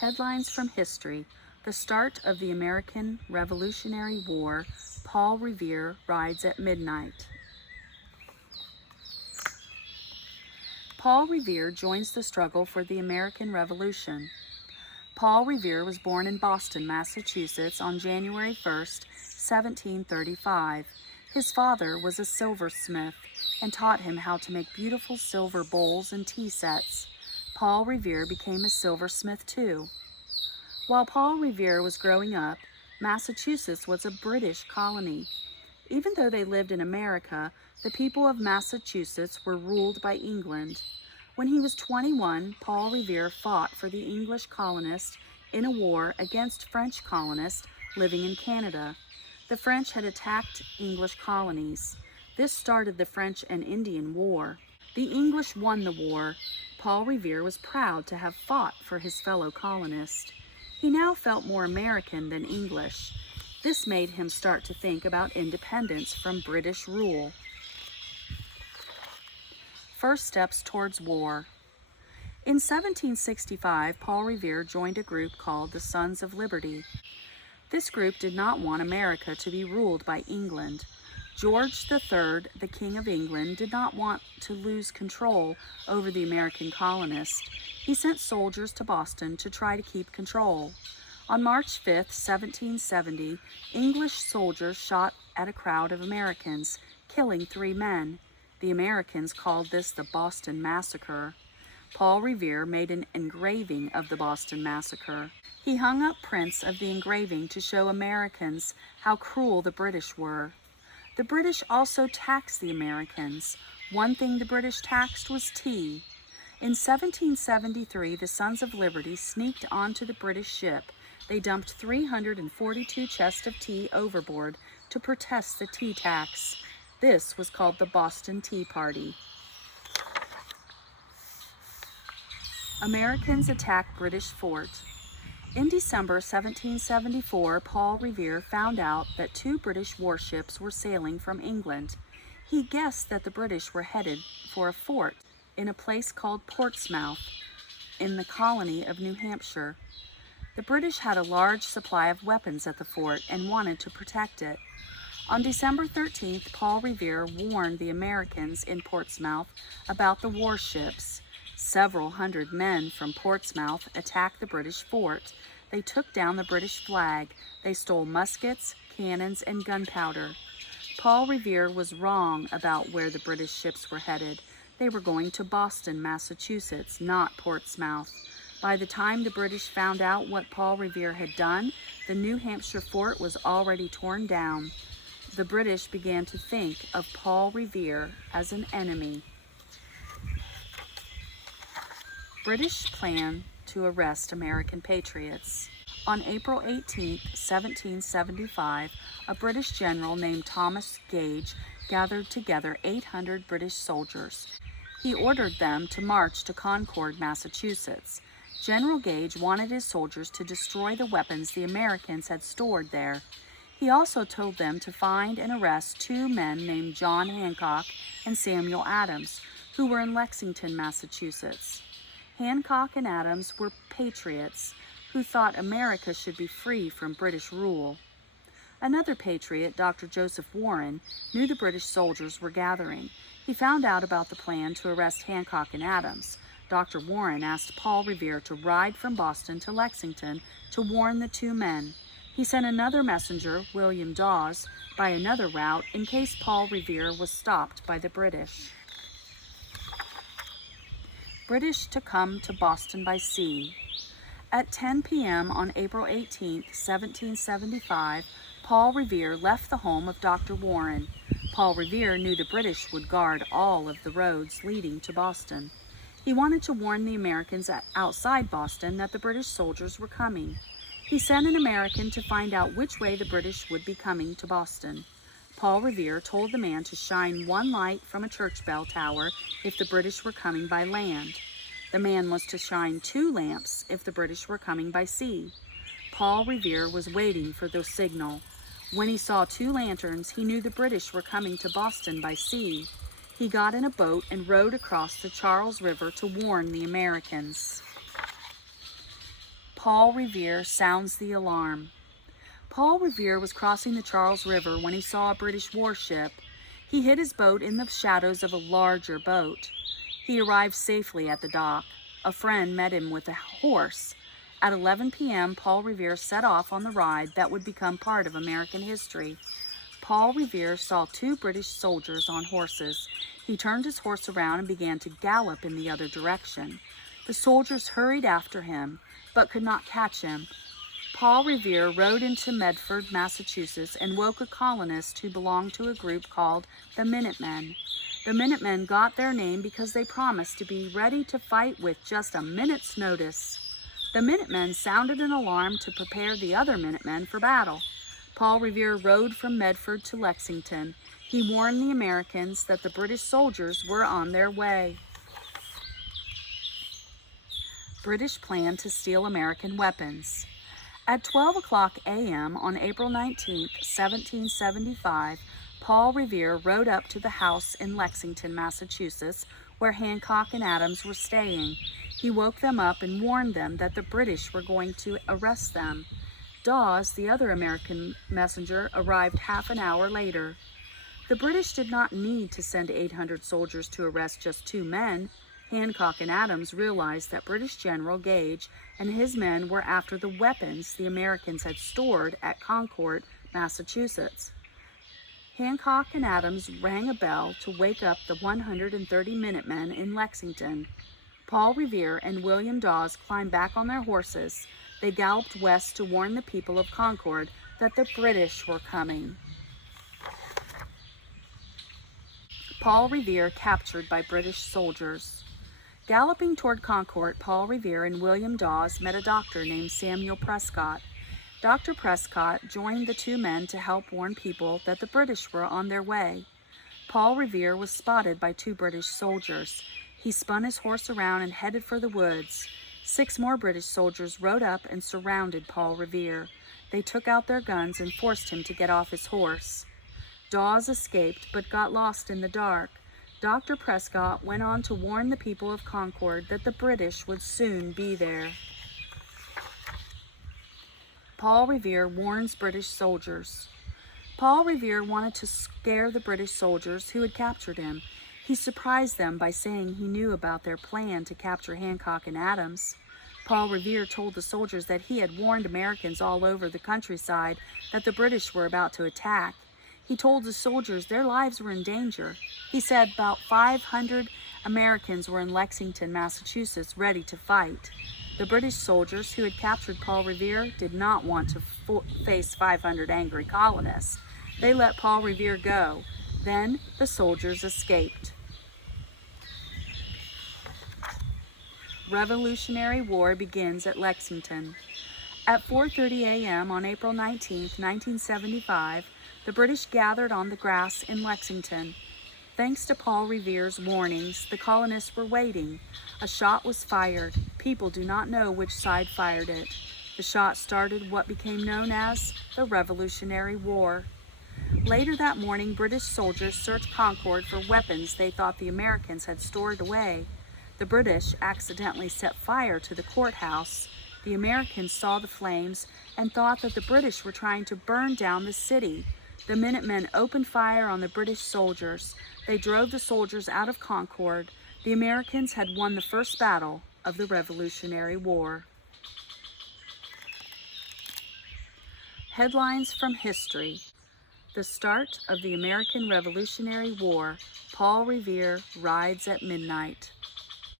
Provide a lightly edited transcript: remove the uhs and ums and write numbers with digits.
Headlines from History. The start of the American Revolutionary War. Paul Revere rides at midnight. Paul Revere joins the struggle for the American Revolution. Paul Revere was born in Boston, Massachusetts on January 1st, 1735. His father was a silversmith and taught him how to make beautiful silver bowls and tea sets. Paul Revere became a silversmith too. While Paul Revere was growing up, Massachusetts was a British colony. Even though they lived in America, the people of Massachusetts were ruled by England. When he was 21, Paul Revere fought for the English colonists in a war against French colonists living in Canada. The French had attacked English colonies. This started the French and Indian War. The English won the war. Paul Revere was proud to have fought for his fellow colonists. He now felt more American than English. This made him start to think about independence from British rule. First steps towards war. In 1765, Paul Revere joined a group called the Sons of Liberty. This group did not want America to be ruled by England. George III, the King of England, did not want to lose control over the American colonists. He sent soldiers to Boston to try to keep control. On March 5, 1770, English soldiers shot at a crowd of Americans, killing 3 men. The Americans called this the Boston Massacre. Paul Revere made an engraving of the Boston Massacre. He hung up prints of the engraving to show Americans how cruel the British were. The British also taxed the Americans. One thing the British taxed was tea. In 1773, the Sons of Liberty sneaked onto the British ship. They dumped 342 chests of tea overboard to protest the tea tax. This was called the Boston Tea Party. Americans attack British fort. In December 1774, Paul Revere found out that 2 British warships were sailing from England. He guessed that the British were headed for a fort in a place called Portsmouth in the colony of New Hampshire. The British had a large supply of weapons at the fort and wanted to protect it. On December 13th, Paul Revere warned the Americans in Portsmouth about the warships. Several hundred men from Portsmouth attacked the British fort. They took down the British flag. They stole muskets, cannons, and gunpowder. Paul Revere was wrong about where the British ships were headed. They were going to Boston, Massachusetts, not Portsmouth. By the time the British found out what Paul Revere had done, the New Hampshire fort was already torn down. The British began to think of Paul Revere as an enemy. British plan to arrest American patriots. On April 18, 1775, a British general named Thomas Gage gathered together 800 British soldiers. He ordered them to march to Concord, Massachusetts. General Gage wanted his soldiers to destroy the weapons the Americans had stored there. He also told them to find and arrest 2 men named John Hancock and Samuel Adams, who were in Lexington, Massachusetts. Hancock and Adams were patriots who thought America should be free from British rule. Another patriot, Dr. Joseph Warren, knew the British soldiers were gathering. He found out about the plan to arrest Hancock and Adams. Dr. Warren asked Paul Revere to ride from Boston to Lexington to warn the 2 men. He sent another messenger, William Dawes, by another route in case Paul Revere was stopped by the British. British to come to Boston by sea. At 10 p.m. on April 18, 1775, Paul Revere left the home of Dr. Warren. Paul Revere knew the British would guard all of the roads leading to Boston. He wanted to warn the Americans outside Boston that the British soldiers were coming. He sent an American to find out which way the British would be coming to Boston. Paul Revere told the man to shine 1 light from a church bell tower if the British were coming by land. The man was to shine 2 lamps if the British were coming by sea. Paul Revere was waiting for the signal. When he saw 2 lanterns, he knew the British were coming to Boston by sea. He got in a boat and rowed across the Charles River to warn the Americans. Paul Revere sounds the alarm. Paul Revere was crossing the Charles River when he saw a British warship. He hid his boat in the shadows of a larger boat. He arrived safely at the dock. A friend met him with a horse. At 11 p.m., Paul Revere set off on the ride that would become part of American history. Paul Revere saw two British soldiers on horses. He turned his horse around and began to gallop in the other direction. The soldiers hurried after him, but could not catch him. Paul Revere rode into Medford, Massachusetts, and woke a colonist who belonged to a group called the Minutemen. The Minutemen got their name because they promised to be ready to fight with just a minute's notice. The Minutemen sounded an alarm to prepare the other Minutemen for battle. Paul Revere rode from Medford to Lexington. He warned the Americans that the British soldiers were on their way. British plan to steal American weapons. At 12 o'clock a.m. on April 19, 1775, Paul Revere rode up to the house in Lexington, Massachusetts, where Hancock and Adams were staying. He woke them up and warned them that the British were going to arrest them. Dawes, the other American messenger, arrived half an hour later. The British did not need to send 800 soldiers to arrest just 2 men. Hancock and Adams realized that British General Gage and his men were after the weapons the Americans had stored at Concord, Massachusetts. Hancock and Adams rang a bell to wake up the 130 Minutemen in Lexington. Paul Revere and William Dawes climbed back on their horses. They galloped west to warn the people of Concord that the British were coming. Paul Revere captured by British soldiers. Galloping toward Concord, Paul Revere and William Dawes met a doctor named Samuel Prescott. Dr. Prescott joined the 2 men to help warn people that the British were on their way. Paul Revere was spotted by 2 British soldiers. He spun his horse around and headed for the woods. 6 more British soldiers rode up and surrounded Paul Revere. They took out their guns and forced him to get off his horse. Dawes escaped but got lost in the dark. Dr. Prescott went on to warn the people of Concord that the British would soon be there. Paul Revere warns British soldiers. Paul Revere wanted to scare the British soldiers who had captured him. He surprised them by saying he knew about their plan to capture Hancock and Adams. Paul Revere told the soldiers that he had warned Americans all over the countryside that the British were about to attack. He told the soldiers their lives were in danger. He said about 500 Americans were in Lexington, Massachusetts, ready to fight. The British soldiers who had captured Paul Revere did not want to face 500 angry colonists. They let Paul Revere go. Then the soldiers escaped. Revolutionary War begins at Lexington. At 4:30 a.m. on April 19, 1975, the British gathered on the grass in Lexington. Thanks to Paul Revere's warnings, the colonists were waiting. A shot was fired. People do not know which side fired it. The shot started what became known as the Revolutionary War. Later that morning, British soldiers searched Concord for weapons they thought the Americans had stored away. The British accidentally set fire to the courthouse. The Americans saw the flames and thought that the British were trying to burn down the city. The Minutemen opened fire on the British soldiers. They drove the soldiers out of Concord. The Americans had won the first battle of the Revolutionary War. Headlines from history. The start of the American Revolutionary War. Paul Revere rides at midnight.